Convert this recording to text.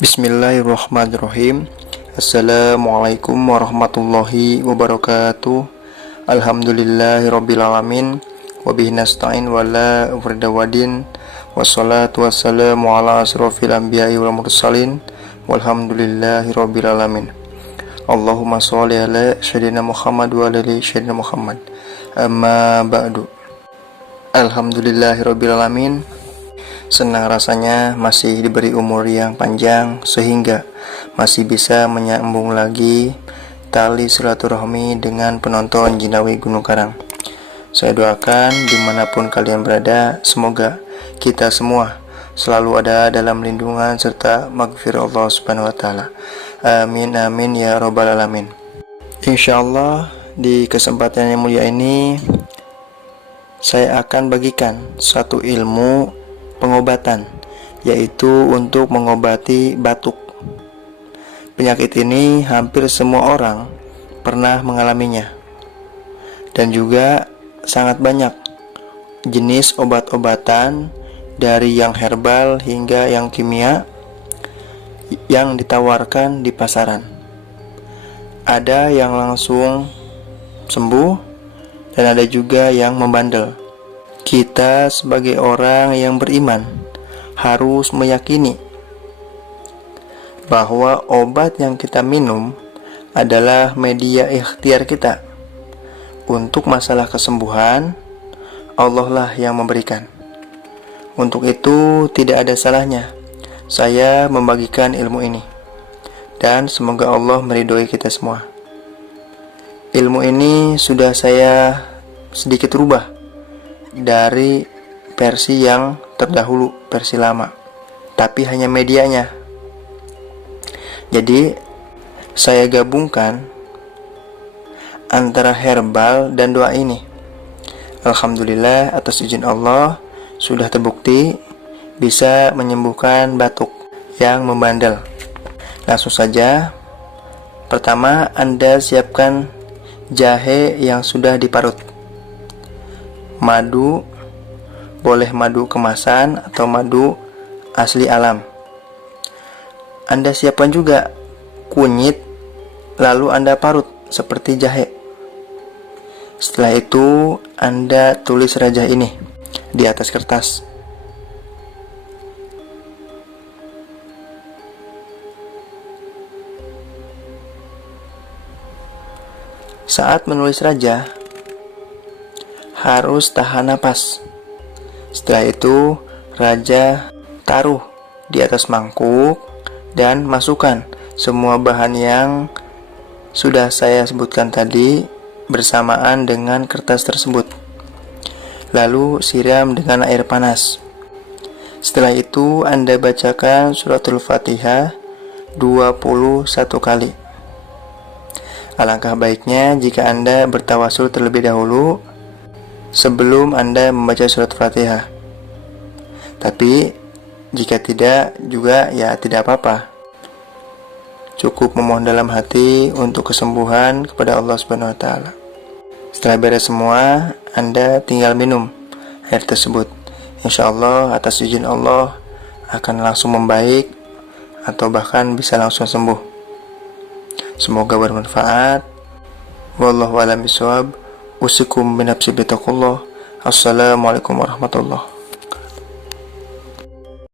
Bismillahirrahmanirrahim. Assalamualaikum warahmatullahi wabarakatuh. Alhamdulillahirrabbilalamin. Wabihi nasta'in wala wadin. Wassalatu wassalamu ala asrofil anbiya'i wal mursalin. Walhamdulillahirrabbilalamin. Allahumma sholli ala sayyidina Muhammad wa ala ali sayyidina Muhammad. Amma ba'du. Alhamdulillahirrabbilalamin. Senang rasanya masih diberi umur yang panjang sehingga masih bisa menyambung lagi tali silaturahmi dengan penonton Jinawi Gunung Karang. Saya doakan dimanapun kalian berada, semoga kita semua selalu ada dalam lindungan serta maghfirah Allah Subhanahu wa Ta'ala. Amin amin ya robbal alamin. Insyaallah di kesempatan yang mulia ini saya akan bagikan satu ilmu pengobatan, yaitu untuk mengobati batuk. Penyakit ini hampir semua orang pernah mengalaminya, dan juga sangat banyak jenis obat-obatan dari yang herbal hingga yang kimia yang ditawarkan di pasaran. Ada yang langsung sembuh dan ada juga yang membandel. Kita sebagai orang yang beriman harus meyakini bahwa obat yang kita minum adalah media ikhtiar kita. Untuk masalah kesembuhan, Allah lah yang memberikan. Untuk itu tidak ada salahnya saya membagikan ilmu ini, dan semoga Allah meridhoi kita semua. Ilmu ini sudah saya sedikit rubah dari versi yang terdahulu, versi lama, tapi hanya medianya. Jadi saya gabungkan antara herbal dan doa ini. Alhamdulillah, atas izin Allah sudah terbukti bisa menyembuhkan batuk yang membandel. Langsung saja. Pertama, Anda siapkan jahe yang sudah diparut, madu, boleh madu kemasan atau madu asli alam. Anda siapkan juga kunyit, lalu Anda parut seperti jahe. Setelah itu Anda tulis rajah ini di atas kertas. Saat menulis rajah harus tahan napas. Setelah itu raja taruh di atas mangkuk dan masukkan semua bahan yang sudah saya sebutkan tadi bersamaan dengan kertas tersebut. Lalu siram dengan air panas. Setelah itu Anda bacakan suratul Fatihah 21 kali. Alangkah baiknya jika Anda bertawasul terlebih dahulu sebelum Anda membaca surat Fatihah. Tapi jika tidak juga ya tidak apa-apa. Cukup memohon dalam hati untuk kesembuhan kepada Allah Subhanahu wa Ta'ala. Setelah beres semua, Anda tinggal minum air tersebut. Insyaallah atas izin Allah akan langsung membaik atau bahkan bisa langsung sembuh. Semoga bermanfaat. Wallahu a'lam bishawab. Usikum binafsi bitaqullah. Assalamualaikum warahmatullahi